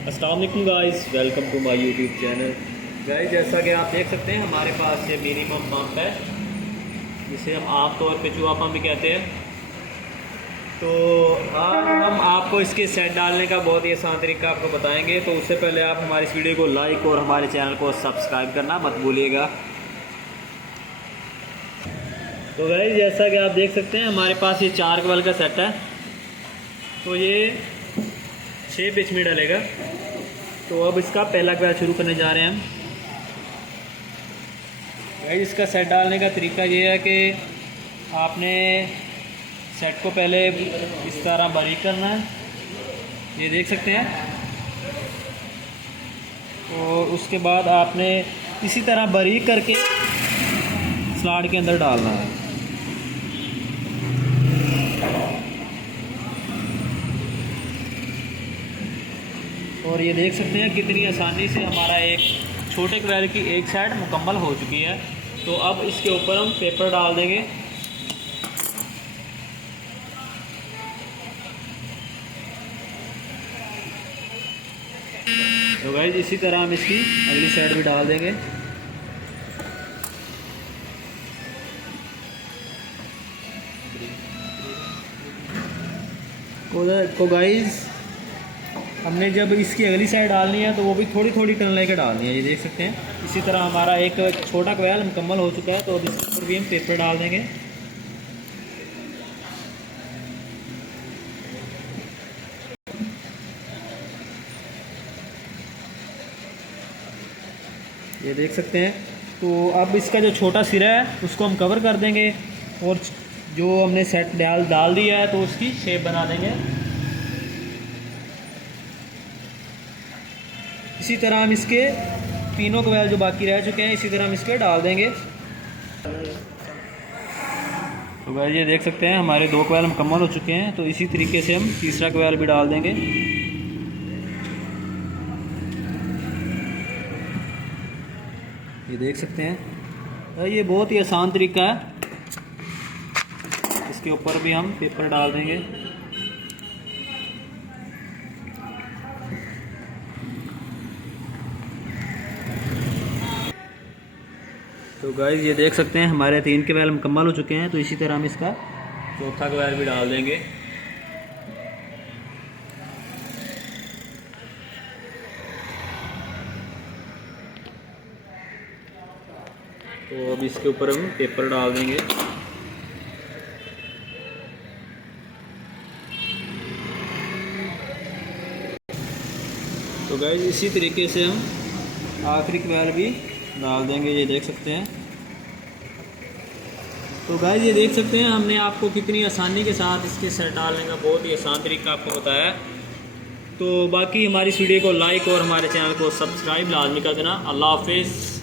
अस्सलाम वालेकुम guys, welcome to my YouTube channel. Guys, जैसा कि आप देख सकते हैं हमारे पास ये मिनिमम पंप है, जिसे हम आम तौर पे चूहा पंप भी कहते हैं। तो आज हम आपको इसके सेट डालने का बहुत ही आसान तरीका आपको बताएंगे। तो उससे पहले आप हमारी इस वीडियो को लाइक और हमारे चैनल को सब्सक्राइब करना मत भूलिएगा। तो गाइस, जैसा कि आप देख सकते हैं हमारे पास ये 4 कॉइल का सेट है। तो ये 6 पिच में डलेगा। तो अब इसका पहला कॉइल शुरू करने जा रहे हैं हम। गाइस, इसका सेट डालने का तरीका ये है कि आपने सेट को पहले इस तरह बारीक करना है, ये देख सकते हैं। और उसके बाद आपने इसी तरह बारीक करके स्लॉट के अंदर डालना है। और ये देख सकते हैं कितनी आसानी से हमारा एक छोटे कॉइल की एक साइड मुकम्मल हो चुकी है। तो अब इसके ऊपर हम पेपर डाल देंगे। तो गाइस, इसी तरह हम इसकी अगली साइड भी डाल देंगे। तो गाइस, हमने जब इसकी अगली साइड डालनी है तो वो भी थोड़ी थोड़ी टर्न लेकर डालनी है, ये देख सकते हैं। इसी तरह हमारा एक छोटा कॉइल मुकम्मल हो चुका है। तो अब इसके ऊपर भी हम पेपर डाल देंगे। ये देख सकते हैं। तो अब इसका जो छोटा सिरा है उसको हम कवर कर देंगे और जो हमने सेट डाल दिया है तो उसकी शेप बना देंगे। इसी तरह हम इसके तीनों कॉइल जो बाकी रह चुके हैं इसी तरह हम इसके डाल देंगे। तो गाइस, ये देख सकते हैं हमारे 2 कॉइल मुकम्मल हो चुके हैं। तो इसी तरीके से हम तीसरा कॉइल भी डाल देंगे। ये देख सकते हैं। ये बहुत ही आसान तरीका है। इसके ऊपर भी हम पेपर डाल देंगे। तो गाइस, ये देख सकते हैं हमारे 3 कॉइल मुकम्मल हो चुके हैं। तो इसी तरह हम इसका चौथा कॉइल भी डाल देंगे। तो अब इसके ऊपर हम पेपर डाल देंगे। तो गाइस, इसी तरीके से हम आखिरी कॉइल भी डाल देंगे, ये देख सकते हैं। तो गाइस, ये देख सकते हैं हमने आपको कितनी आसानी के साथ इसके सेट डालने का बहुत ही आसान तरीका आपको बताया। तो बाकी हमारी इस वीडियो को लाइक और हमारे चैनल को सब्सक्राइब लाजमी कर देना। अल्लाह हाफिज़।